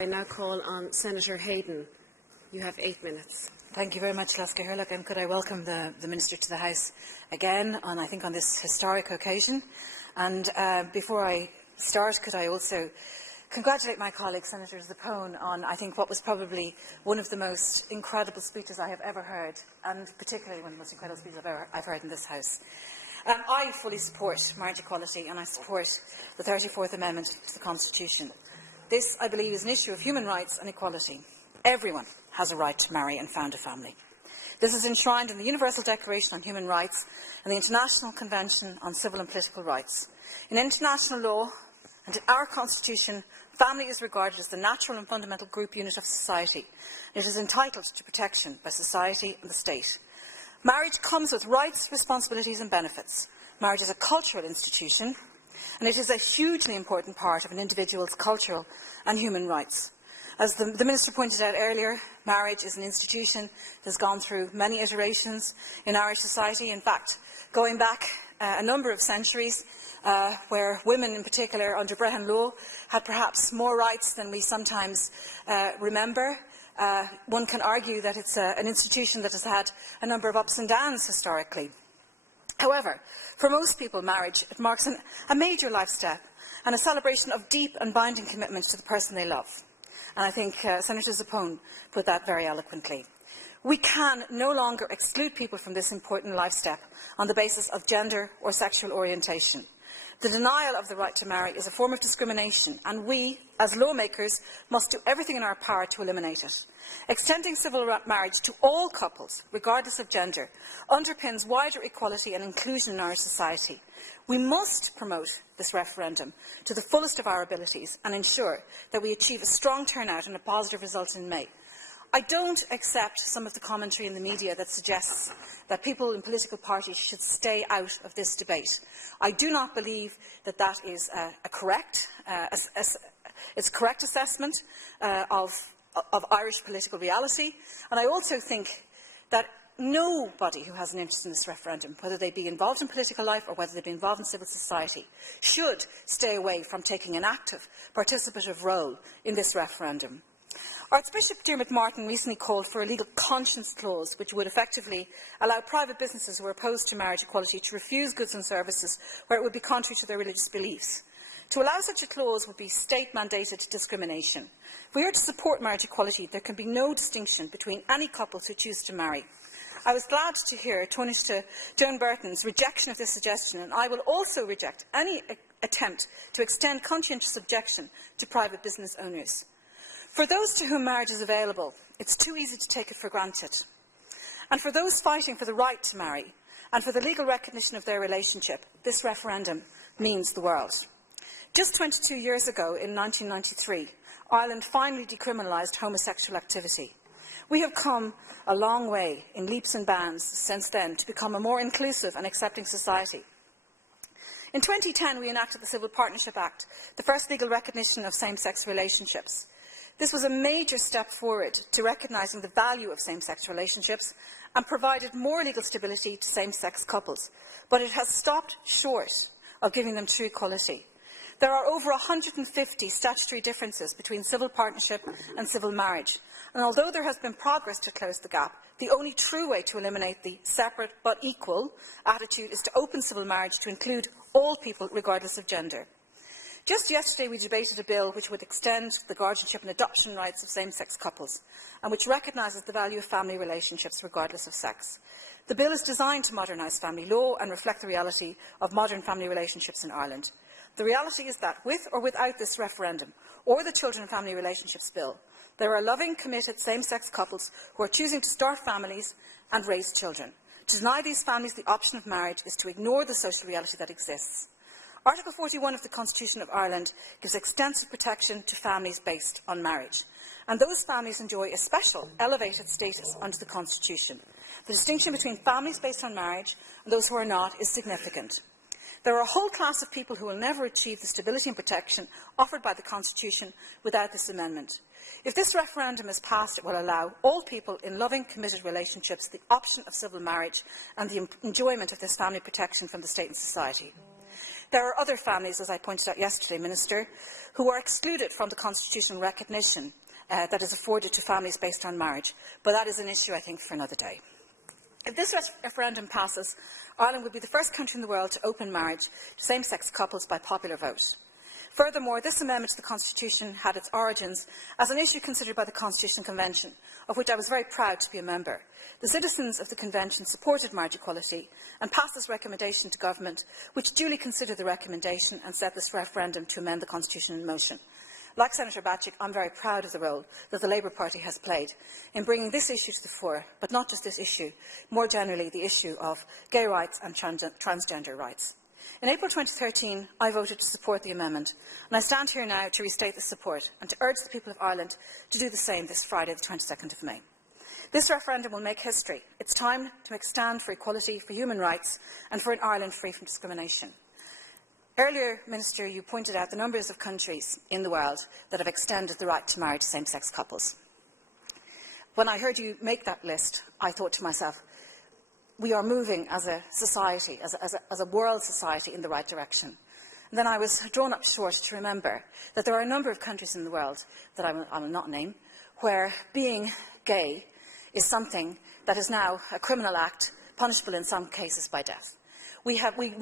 I now call on Senator Hayden. You have 8 minutes. Thank you very much, Laska Hurlock, and could I welcome the Minister to the House again on, I think, on this historic occasion. And before I start, could I also congratulate my colleague, Senator Zappone, on, I think, what was probably one of the most incredible speeches I have ever heard, and particularly one of the most incredible speeches I've heard in this House. I fully support marriage equality, and I support the 34th Amendment to the Constitution. This, I believe, is an issue of human rights and equality. Everyone has a right to marry and found a family. This is enshrined in the Universal Declaration on Human Rights and the International Convention on Civil and Political Rights. In international law and in our Constitution, family is regarded as the natural and fundamental group unit of society. It is entitled to protection by society and the state. Marriage comes with rights, responsibilities and benefits. Marriage is a cultural institution, and it is a hugely important part of an individual's cultural and human rights. As the Minister pointed out earlier, marriage is an institution that has gone through many iterations in Irish society. In fact, going back a number of centuries, where women in particular under Brehon law had perhaps more rights than we sometimes remember. One can argue that it's an institution that has had a number of ups and downs historically. However, for most people, marriage marks a major life step and a celebration of deep and binding commitment to the person they love. And I think Senator Zappone put that very eloquently. We can no longer exclude people from this important life step on the basis of gender or sexual orientation. The denial of the right to marry is a form of discrimination, and we, as lawmakers, must do everything in our power to eliminate it. Extending civil marriage to all couples, regardless of gender, underpins wider equality and inclusion in our society. We must promote this referendum to the fullest of our abilities and ensure that we achieve a strong turnout and a positive result in May. I don't accept some of the commentary in the media that suggests that people in political parties should stay out of this debate. I do not believe that that is a correct assessment of Irish political reality, and I also think that nobody who has an interest in this referendum, whether they be involved in political life or whether they be involved in civil society, should stay away from taking an active, participative role in this referendum. Archbishop Dermot Martin recently called for a legal conscience clause which would effectively allow private businesses who are opposed to marriage equality to refuse goods and services where it would be contrary to their religious beliefs. To allow such a clause would be state-mandated discrimination. If we are to support marriage equality, there can be no distinction between any couples who choose to marry. I was glad to hear Taoiseach Joan Burton's rejection of this suggestion, and I will also reject any attempt to extend conscientious objection to private business owners. For those to whom marriage is available, it's too easy to take it for granted. And for those fighting for the right to marry and for the legal recognition of their relationship, this referendum means the world. Just 22 years ago, in 1993, Ireland finally decriminalised homosexual activity. We have come a long way in leaps and bounds since then to become a more inclusive and accepting society. In 2010, we enacted the Civil Partnership Act, the first legal recognition of same-sex relationships. This was a major step forward to recognising the value of same-sex relationships and provided more legal stability to same-sex couples, but it has stopped short of giving them true equality. There are over 150 statutory differences between civil partnership and civil marriage, and although there has been progress to close the gap, the only true way to eliminate the separate but equal attitude is to open civil marriage to include all people regardless of gender. Just yesterday we debated a bill which would extend the guardianship and adoption rights of same-sex couples and which recognises the value of family relationships regardless of sex. The bill is designed to modernise family law and reflect the reality of modern family relationships in Ireland. The reality is that, with or without this referendum or the Children and Family Relationships Bill, there are loving, committed same-sex couples who are choosing to start families and raise children. To deny these families the option of marriage is to ignore the social reality that exists. Article 41 of the Constitution of Ireland gives extensive protection to families based on marriage, and those families enjoy a special, elevated status under the Constitution. The distinction between families based on marriage and those who are not is significant. There are a whole class of people who will never achieve the stability and protection offered by the Constitution without this amendment. If this referendum is passed, it will allow all people in loving, committed relationships the option of civil marriage and the enjoyment of this family protection from the state and society. There are other families, as I pointed out yesterday, Minister, who are excluded from the constitutional recognition that is afforded to families based on marriage, but that is an issue, I think, for another day. If this referendum passes, Ireland would be the first country in the world to open marriage to same-sex couples by popular vote. Furthermore, this amendment to the Constitution had its origins as an issue considered by the Constitutional Convention, of which I was very proud to be a member. The citizens of the Convention supported marriage equality and passed this recommendation to Government, which duly considered the recommendation and set this referendum to amend the Constitution in motion. Like Senator Bacic, I am very proud of the role that the Labour Party has played in bringing this issue to the fore, but not just this issue, more generally the issue of gay rights and transgender rights. In April 2013, I voted to support the amendment, and I stand here now to restate the support and to urge the people of Ireland to do the same this Friday, the 22nd of May. This referendum will make history. It's time to make a stand for equality, for human rights, and for an Ireland free from discrimination. Earlier, Minister, you pointed out the numbers of countries in the world that have extended the right to marry to same-sex couples. When I heard you make that list, I thought to myself, we are moving as a society, as a world society, in the right direction. And then I was drawn up short to remember that there are a number of countries in the world that I will not name, where being gay is something that is now a criminal act, punishable in some cases by death. We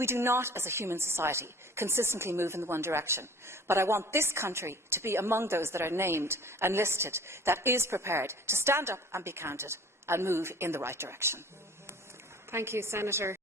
do not, as a human society, consistently move in the one direction. But I want this country to be among those that are named and listed that is prepared to stand up and be counted and move in the right direction. Thank you, Senator.